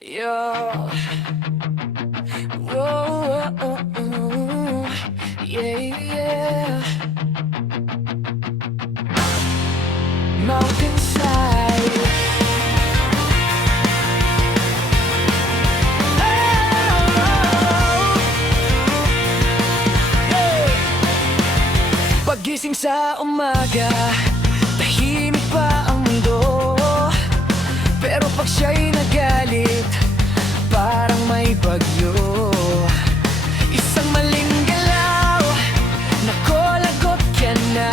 Yo. Whoa, yeah, yeah. Mountainside. Paggising sa umaga, tahimik pa ang mundo. Pero pag siya'y nagalit, parang may bagyo. Isang maling galaw, nakolagot ka na.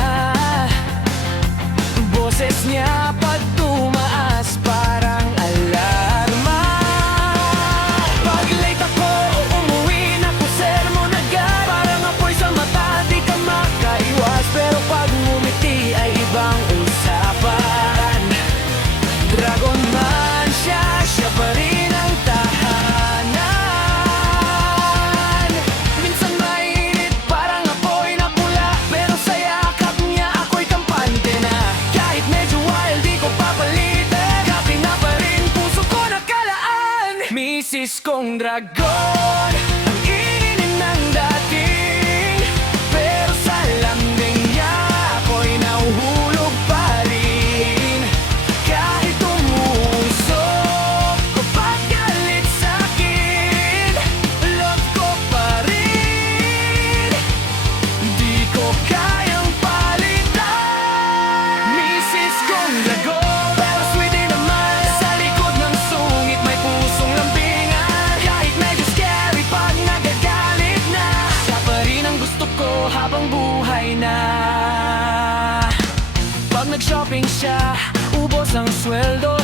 Boses niya pag tumaas, parang alarma. Pag late ako, umuwi na ko, sermon agad. Parang apoy sa mata, di ka makaiwas. Pero pag ngumiti ay ibang usapan. Dragon man siya, siya pa rin ang tahanan. Minsan mainit, parang apoy na pula. Pero sa yakap niya ako'y kampante na. Kahit medyo wild, di ko papalitin. Kapi nga pa rin, puso ko nakalaan. Misis kong dragon, ang init ng dating. Pero sa lambing niya ako'y nahuhulog pa rin. Kahit umusok o paggalit sa'kin, love ko pa rin. Di ko kayang palitan. Misis kong dragon, pero sweet din naman. Sa likod ng sungit may pusong lambingan. Kahit medyo scary pag nagagalit na, siya pa rin ang gusto ko habang buhay na. Pag nag-shopping siya, ubos ang sweldo.